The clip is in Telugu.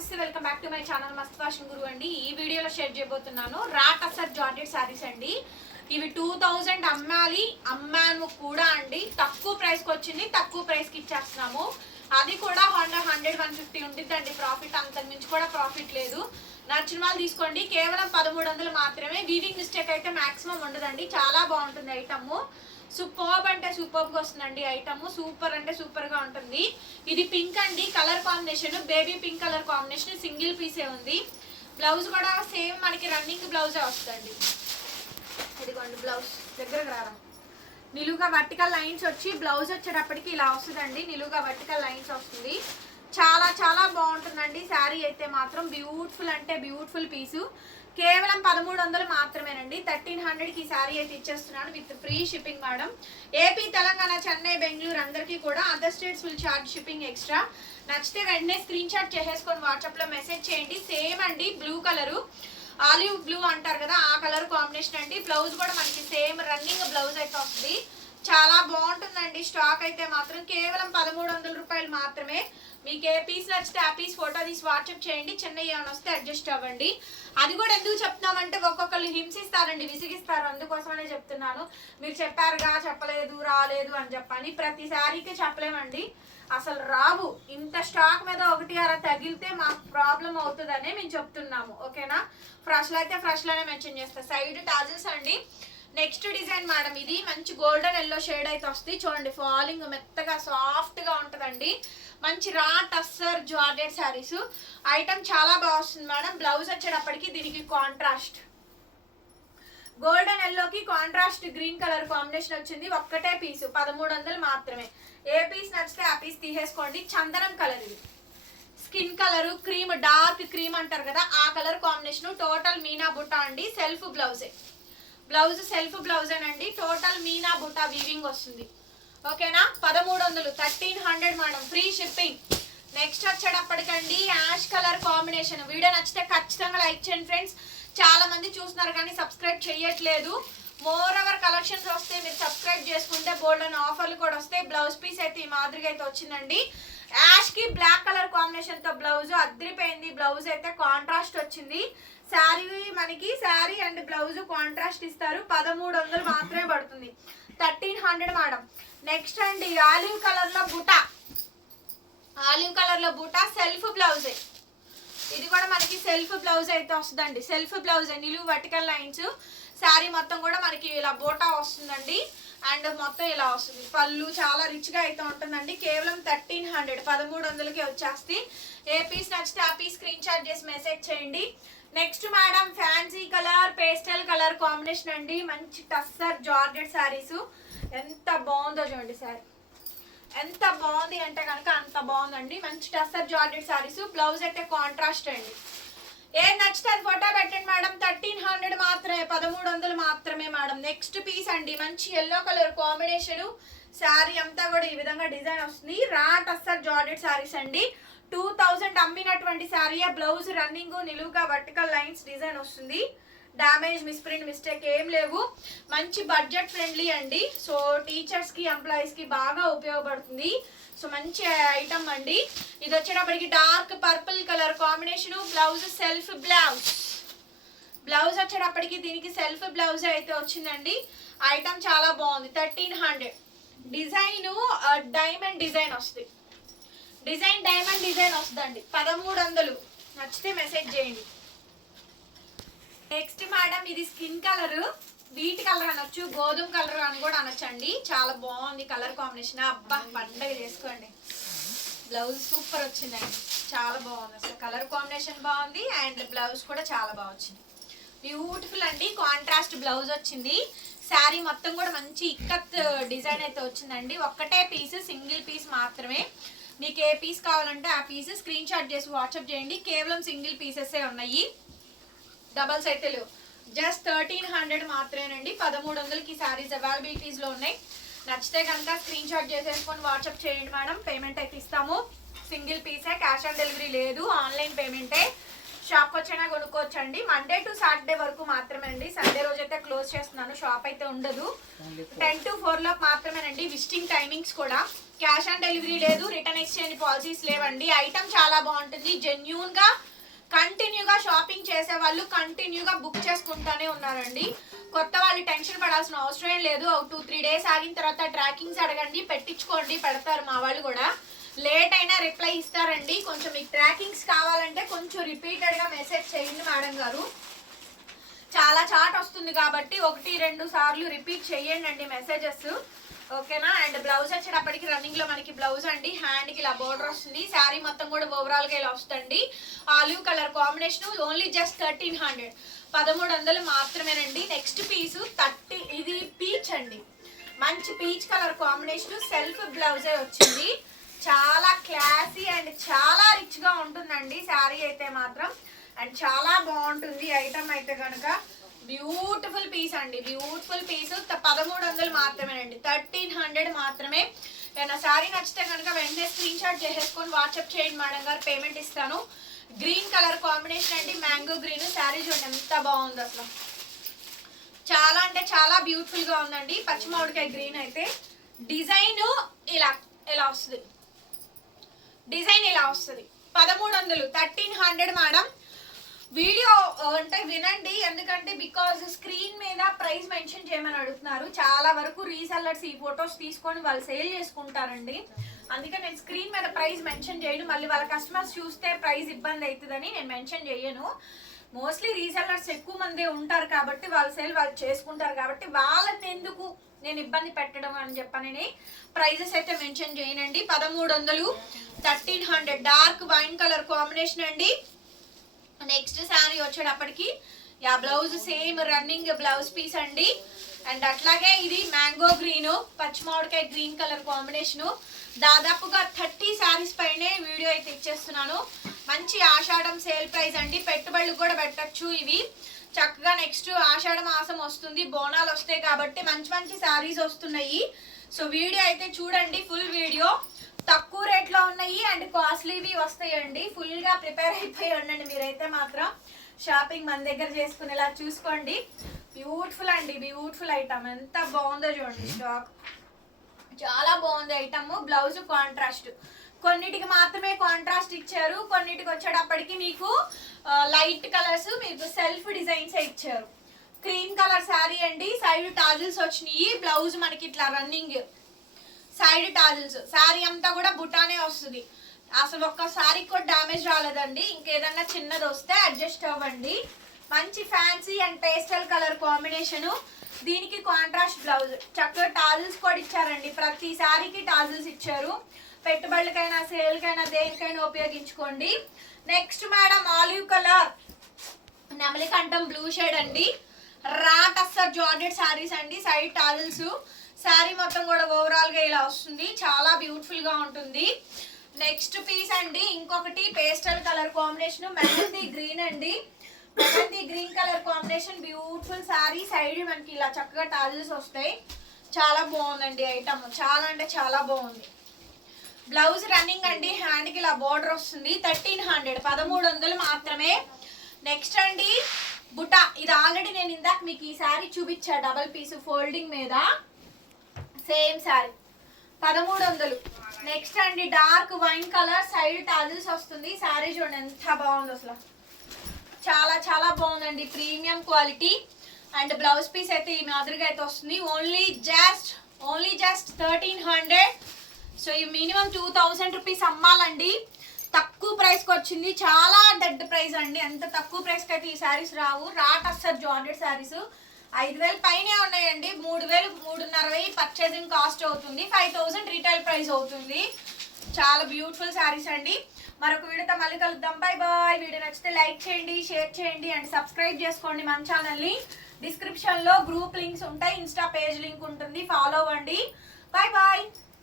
నమస్తే welcome back to my channel మస్త్ ఫ్యాషన్ గురు అండి. ఈ వీడియోలో షేర్ చేయబోతున్నాను రా టస్సర్ జార్జెట్ సారీస్ అండి. ఇవి 2000 అమ్మాను కూడా అండి. తక్కువ ప్రైస్కి వచ్చింది, తక్కువ ప్రైస్కి ఇచ్చేస్తున్నాము. అది కూడా 100-150 ఉంటుందండి ప్రాఫిట్. అంతకు మించి కూడా ప్రాఫిట్ లేదు. నచ్చిన వాళ్ళు తీసుకోండి. కేవలం 1300 మాత్రమే. వీవింగ్ మిస్టేక్ అయితే మాక్సిమం ఉండదండి. చాలా బాగుంటుంది ఐటమ్. సూపర్బ్ అంటే సూపర్బ్ గా వస్తుందండి ఐటమ్. సూపర్ అంటే సూపర్ గా ఉంటుంది. ఇది పింక్ అండి, colour combination baby pink colour combination. Single పీసే ఉంది. బ్లౌజ్ కూడా సేమ్ మనకి రన్నింగ్ బ్లౌజే వస్తుంది. ఇదిగోండి బ్లౌజ్ దగ్గరకు రారా. నిలువుగా వర్టికల్ లైన్స్ వచ్చి బ్లౌజ్ వచ్చేటప్పటికి ఇలా వస్తుందండి. నిలువుగా వర్టికల్ లైన్స్ వస్తుంది. చాలా చాలా బాగుంటుందండి శారీ అయితే మాత్రం. బ్యూటిఫుల్ అంటే బ్యూటిఫుల్ పీసు. కేవలం 1300 మాత్రమేనండి. 1300కి శారీ అయితే ఇచ్చేస్తున్నాను with free shipping madam. AP, Telangana, Chennai, Bengaluru అందరికీ కూడా. Other states will charge shipping extra. నచ్చితే వెంటనే స్క్రీన్ షాట్ చేసేసుకొని వాట్సాప్లో మెసేజ్ చేయండి. సేమ్ అండి, బ్లూ కలరు, ఆలివ్ బ్లూ అంటారు కదా, ఆ కలర్ కాంబినేషన్ అండి. బ్లౌజ్ కూడా మనకి సేమ్ రన్నింగ్ బ్లౌజ్ అయితే వస్తుంది. చాలా బాగుంటుందండి. స్టాక్ అయితే మాత్రం కేవలం 1300 రూపాయలు మాత్రమే. మీకు ఏ పీస్ నచ్చితే ఆ పీస్ ఫోటో తీసి వాట్సాప్ చేయండి. చెన్నై ఏమైనా వస్తే అడ్జస్ట్ అవ్వండి. అది కూడా ఎందుకు చెప్తున్నామంటే ఒక్కొక్కరు హింసిస్తారండి, విసిగిస్తారు. అందుకోసమనే చెప్తున్నాను. మీరు చెప్పారుగా, చెప్పలేదు, రాలేదు అని చెప్పని ప్రతిసారికి చెప్పలేమండి. అసలు రావు. ఇంత స్టాక్ మీద ఒకటి అర తగిలితే మాకు ప్రాబ్లం అవుతుందనే మేము చెప్తున్నాము. ఓకేనా. ఫ్రెష్లో అయితే ఫ్రెష్లోనే మెన్షన్ చేస్తా. సైడ్ టాజిల్స్ అండి. నెక్స్ట్ డిజైన్ మేడం, ఇది మంచి గోల్డెన్ ఎల్లో షేడ్ అయితే వస్తుంది. చూడండి, ఫాలింగ్ మెత్తగా సాఫ్ట్గా ఉంటుందండి. మంచి రా టస్సర్ జార్జెట్ శారీస్. ఐటమ్ చాలా బాగా వస్తుంది మేడం. బ్లౌజ్ వచ్చేటప్పటికి దీనికి కాంట్రాస్ట్ గోల్డెన్ ఎల్లోకి కాంట్రాస్ట్ గ్రీన్ కలర్ కాంబినేషన్ వచ్చింది. ఒక్కటే పీసు 1300 మాత్రమే. ఏ పీస్ నచ్చితే ఆ పీస్ తీసేసుకోండి. చందనం కలర్, ఇది skin colour, cream, dark cream అంటారు కదా, ఆ కలర్ కాంబినేషన్. టోటల్ మీనా బుట్ట అండి. సెల్ఫ్ బ్లౌజే. బ్లౌజ్ సెల్ఫ్ బ్లౌజేనండి. టోటల్ మీనా బుట్ట వీవింగ్ వస్తుంది. ఓకేనా. 1300, 1300 మేడం. Free shipping. నెక్స్ట్ వచ్చేటప్పటికండి యాష్ కలర్ కాంబినేషన్. వీడియో నచ్చితే ఖచ్చితంగా లైక్ చేయండి ఫ్రెండ్స్. చాలా మంది చూస్తున్నారు కానీ సబ్స్క్రైబ్ చేయట్లేదు. మోర్ ఎవర్ కలెక్షన్స్ వస్తే మీరు సబ్స్క్రైబ్ చేసుకుంటే బోల్డ్ అని ఆఫర్లు కూడా వస్తాయి. బ్లౌజ్ పీస్ అయితే ఈ మాదిరిగా అయితే వచ్చిందండి. యాష్ కి బ్లాక్ కలర్ కాంబినేషన్ తో బ్లౌజ్ అద్రిపోయింది. బ్లౌజ్ అయితే కాంట్రాస్ట్ వచ్చింది. శారీ మనకి శారీ అండ్ బ్లౌజ్ కాంట్రాస్ట్ ఇస్తారు. 1300 మాత్రమే పడుతుంది. 1300 మేడం. నెక్స్ట్ అండి ఆలివ్ కలర్ లో బుటా. ఆలివ్ కలర్ లో బుటా సెల్ఫ్ బ్లౌజే. ఇది కూడా మనకి సెల్ఫ్ బ్లౌజ్ అయితే వస్తుందండి. సెల్ఫ్ బ్లౌజ్ నిలువు వర్టికల్ లైన్స్. శారీ మొత్తం కూడా మనకి ఇలా బోటా వస్తుందండి. అండ్ మొత్తం ఇలా వస్తుంది. పళ్ళు చాలా రిచ్ గా అయితే ఉంటుందండి. కేవలం 1300, 1300కి వచ్చేస్తే. ఏ పీస్ నచ్చితే ఆ పీస్ స్క్రీన్ షాట్ చేసి మెసేజ్ చేయండి. Next madam fancy colour pastel colour combination అండి. మంచి టస్సర్ జార్జెట్ శారీస్. ఎంత బాగుందో చూడండి శారీ. ఎంత బాగుంది అంటే కనుక అంత బాగుందండి. మంచి టస్సర్ జార్జెట్ శారీస్. బ్లౌజ్ అయితే కాంట్రాస్ట్ అండి. ఏం నచ్చితే అది ఫోటో పెట్టండి మేడం. 1300 మాత్రమే, 1300 మాత్రమే మేడం. నెక్స్ట్ పీస్ అండి, మంచి ఎల్లో కలర్ కాంబినేషన్. శారీ అంతా కూడా ఈ విధంగా డిజైన్ వస్తుంది. రా టస్సర్ జార్జెట్ శారీస్ అండి. 2000 అమ్మినటువంటి శారీ. బ్లౌజ్ రన్నింగ్ నిలువుగా వర్టికల్ లైన్స్ డిజైన్ వస్తుంది. డ్యామేజ్, మిస్ప్రింట్, మిస్టేక్ ఏం లేవు. మంచి బడ్జెట్ ఫ్రెండ్లీ అండి. సో టీచర్స్ కి, ఎంప్లాయీస్ కి బాగా ఉపయోగపడుతుంది. సో మంచి ఐటమ్ అండి. ఇది వచ్చేటప్పటికి dark purple colour combination. Blouse self blouse. Blouse వచ్చేటప్పటికి దీనికి సెల్ఫ్ బ్లౌజ్ అయితే వచ్చిందండి. ఐటమ్ చాలా బాగుంది. 1300. డిజైన్ డైమండ్ డిజైన్ వస్తుంది. డిజైన్ డైమండ్ డిజైన్ వస్తుందండి. 1300. నచ్చితే మెసేజ్ చేయండి. నెక్స్ట్ మేడం, ఇది స్కిన్ కలర్, వీట్ కలర్ అనొచ్చు, గోధుమ కలర్ అని కూడా అనొచ్చండి. చాలా బాగుంది కలర్ కాంబినేషన్. అబ్బా పండగ చేసుకోండి. బ్లౌజ్ సూపర్ వచ్చిందండి. చాలా బాగుంది అసలు. కలర్ కాంబినేషన్ బాగుంది అండ్ బ్లౌజ్ కూడా చాలా బాగా వచ్చింది. బ్యూటిఫుల్ అండి. కాంట్రాస్ట్ బ్లౌజ్ వచ్చింది. శారీ మొత్తం కూడా మంచి ఇక్కత్ డిజైన్ అయితే వచ్చిందండి. ఒక్కటే పీస్, సింగిల్ పీస్ మాత్రమే. మీకు ఏ పీస్ కావాలంటే ఆ పీస్ స్క్రీన్ షాట్ చేసి వాట్సాప్ చేయండి. కేవలం సింగిల్ పీసెసే ఉన్నాయి. డబల్స్ అయితే లేవు. జస్ట్ 1300 మాత్రమేనండి. 1300కి శారీస్ అవైలబిలిటీస్లో ఉన్నాయి. నచ్చితే కనుక స్క్రీన్ షాట్ చేసేసుకొని వాట్సాప్ చేయండి మేడం. పేమెంట్ అయితే ఇస్తాము. సింగిల్ పీసే, క్యాష్ ఆన్ డెలివరీ లేదు, ఆన్లైన్ పేమెంటే. షాప్ వచ్చైనా కొనుక్కోవచ్చండి. మండే టు సాటర్డే వరకు మాత్రమే అండి. సండే రోజు అయితే క్లోజ్ చేస్తున్నాను, షాప్ అయితే ఉండదు. 10 to 4 లోపు మాత్రమేనండి. విజిటింగ్ టైమింగ్స్ కూడా. క్యాష్ ఆన్ డెలివరీ లేదు, రిటర్న్ ఎక్స్చేంజ్ పాలసీస్ లేవండి. ఐటమ్ చాలా బాగుంటుంది. జెన్యూన్ గా కంటిన్యూగా షాపింగ్ చేసే వాళ్ళు కంటిన్యూగా బుక్ చేసుకుంటానే ఉన్నారండి. కొత్త వాళ్ళు టెన్షన్ పడాల్సిన అవసరం ఏం లేదు. 2-3 డేస్ ఆగిన తర్వాత ట్రాకింగ్స్ అడగండి, పెట్టించుకోండి, పెడతారు మా వాళ్ళు కూడా. లేట్ అయినా రిప్లై ఇస్తారండి. కొంచెం మీకు ట్రాకింగ్స్ కావాలంటే కొంచెం రిపీటెడ్ గా మెసేజ్ చేయండి మేడం గారు. చాలా చాట్ వస్తుంది కాబట్టి 1-2 సార్లు రిపీట్ చేయండి మెసేజెస్, ఓకేనా. అండ్ బ్లౌజ్ వచ్చేటప్పటికి రన్నింగ్ లో మనకి బ్లౌజ్ అండి, హ్యాండ్ కి ఇలా బోర్డర్ వస్తుంది. శారీ మొత్తం కూడా ఓవరాల్ గా ఇలా వస్తుంది. Olive colour combination, only just 1300, 1300 మాత్రమేనండి. నెక్స్ట్ పీసు 30, ఇది పీచ్ అండి, మంచి పీచ్ కలర్ కాంబినేషన్, సెల్ఫ్ బ్లౌజే వచ్చింది. చాలా క్లాసీ అండ్ చాలా రిచ్ గా ఉంటుందండి శారీ అయితే మాత్రం. అండ్ చాలా బాగుంటుంది ఐటమ్ అయితే కనుక. బ్యూటిఫుల్ పీస్ అండి, బ్యూటిఫుల్ పీస్. 1300 మాత్రమేనండి, 1300 మాత్రమే. నా శారీ నచ్చితే కనుక వెంటనే స్క్రీన్ షాట్ చేసేసుకొని వాట్సాప్ చేయండి మేడం గారు, పేమెంట్ ఇస్తాను. గ్రీన్ కలర్ కాంబినేషన్ అండి, మ్యాంగో గ్రీన్. శారీ చూడండి ఎంత బాగుంది అసలు, చాలా అంటే చాలా బ్యూటిఫుల్ గా ఉందండి. పచ్చిమామిడికాయ గ్రీన్ అయితే డిజైన్ ఇలా ఇలా వస్తుంది, డిజైన్ ఇలా వస్తుంది. 1300, 1300 మేడం. వీడియో అంటే వినండి, ఎందుకంటే బికాజ్ స్క్రీన్ మీద ప్రైస్ మెన్షన్ చేయమని అడుగుతున్నారు. చాలా వరకు రీసెల్లర్స్ ఈ ఫొటోస్ తీసుకొని వాళ్ళు సేల్ చేసుకుంటారండి. అందుకే నేను స్క్రీన్ మీద ప్రైస్ మెన్షన్ చేయను, మళ్ళీ వాళ్ళ కస్టమర్స్ చూస్తే ప్రైస్ ఇబ్బంది అవుతుందని నేను మెన్షన్ చేయను. మోస్ట్లీ రీసెల్లర్స్ ఎక్కువ మంది ఉంటారు కాబట్టి వాళ్ళు సేల్ వాళ్ళు చేసుకుంటారు కాబట్టి వాళ్ళని ఎందుకు నేను ఇబ్బంది పెట్టడం అని చెప్పని ప్రైజెస్ అయితే మెన్షన్ చేయనండి. 1300, 1300 డార్క్ వైన్ కలర్ కాంబినేషన్ అండి. నెక్స్ట్ శారీ వచ్చేటప్పటికి యా blouse same running blouse piece అండి. అండ్ అట్లాగే ఇది మ్యాంగో గ్రీన్, పచ్చిమామిడికాయ గ్రీన్ కలర్ కాంబినేషను. దాదాపుగా 30 శారీస్ పైనే వీడియో అయితే ఇచ్చేస్తున్నాను. మంచి ఆషాఢం సేల్ ప్రైస్ అండి, పెట్టుబడులు కూడా పెట్టచ్చు ఇవి చక్కగా. నెక్స్ట్ ఆషాఢ మాసం వస్తుంది, బోనాలు వస్తాయి కాబట్టి మంచి మంచి శారీస్ వస్తున్నాయి. సో వీడియో అయితే చూడండి, ఫుల్ వీడియో. తక్కువ రేట్లో ఉన్నాయి అండ్ కాస్ట్లీవి వస్తాయండి. ఫుల్ గా ప్రిపేర్ అయిపోయి ఉండండి మీరైతే మాత్రం. షాపింగ్ మన దగ్గర చేసుకునేలా చూసుకోండి. బ్యూటిఫుల్ అండి, బ్యూటిఫుల్ ఐటమ్. ఎంత బాగుందో చూడండి, స్టాక్ చాలా బాగుంది ఐటమ్. బ్లౌజ్ కాంట్రాస్ట్, కొన్నిటికి మాత్రమే కాంట్రాస్ట్ ఇచ్చారు, కొన్నిటికి వచ్చేటప్పటికి మీకు లైట్ కలర్స్, మీకు సెల్ఫ్ డిజైన్స్ ఇచ్చారు. క్రీమ్ కలర్ శారీ అండి, సైడ్ టాజిల్స్ వచ్చినాయి. బ్లౌజ్ మనకి ఇట్లా రన్నింగ్ సైడ్ టాజిల్స్. శారీ అంతా కూడా బుటానే వస్తుంది. అసలు ఒక్క శారీ కూడా డ్యామేజ్ రాలేదండి. ఇంకేదన్నా చిన్నది వస్తే అడ్జస్ట్ అవ్వండి. మంచి fancy and pastel colour combination. దీనికి కాంట్రాస్ట్ బ్లౌజ్, చక్కగా టాజిల్స్ కూడా ఇచ్చారండి. ప్రతి శారీకి టాజిల్స్ ఇచ్చారు. పెట్టుబడులకైనా సేల్కైనా దేనికైనా ఉపయోగించుకోండి. నెక్స్ట్ మేడం ఆలివ్ కలర్ నెమలికంఠం బ్లూ షేడ్ అండి. రా టస్సర్ జార్జెట్ శారీస్ అండి, సైడ్ టాజిల్స్. శారీ మొత్తం కూడా ఓవరాల్ గా ఇలా వస్తుంది, చాలా బ్యూటిఫుల్ గా ఉంటుంది. నెక్స్ట్ పీస్ అండి ఇంకొకటి pastel colour combination, mehndi green అండి. Mehndi green colour combination, beautiful sari. Side మనకి ఇలా చక్కగా టాజిల్స్ వస్తాయి. చాలా బాగుందండి ఐటమ్, చాలా అంటే చాలా బాగుంది. బ్లౌజ్ రన్నింగ్ అండి, హ్యాండ్ కి ఇలా బోర్డర్ వస్తుంది. 1300, 1300 మాత్రమే. నెక్స్ట్ అండి బుటా, ఇది ఆల్రెడీ నేను ఇందాక మీకు ఈ శారీ చూపించా, డబల్ పీస్ ఫోల్డింగ్ మీద సేమ్ శారీ, 1300. నెక్స్ట్ అండి dark wine colour, side tassels వస్తుంది. శారీ చూడండి ఎంత బాగుంది అసలు, చాలా చాలా బాగుందండి, premium quality. And blouse piece అయితే ఈ మాదిరిగా అయితే వస్తుంది. Only just 1300. సో ఈ మినిమం 2000 రూపీస్ అమ్మాలండి. తక్కువ ప్రైస్కి వచ్చింది, చాలా డెడ్ ప్రైస్ అండి. అంత తక్కువ ప్రైస్కి అయితే ఈ శారీస్ రావు. రాట్ అస్సర్ జార్జెట్ శారీస్ 5000 పైనే ఉన్నాయండి. 3000, 3500 పర్చేసింగ్ కాస్ట్ అవుతుంది. 5000 రీటైల్ ప్రైస్ అవుతుంది. చాలా బ్యూటిఫుల్ శారీస్ అండి. మరొక వీడియోతో మళ్ళీ కలుద్దాం. Bye bye. వీడియో నచ్చితే లైక్ చేయండి, షేర్ చేయండి అండ్ సబ్స్క్రైబ్ చేసుకోండి మన ఛానల్ని. డిస్క్రిప్షన్లో గ్రూప్ లింక్స్ ఉంటాయి, ఇన్స్టా పేజ్ లింక్ ఉంటుంది, ఫాలో అవ్వండి. Bye bye.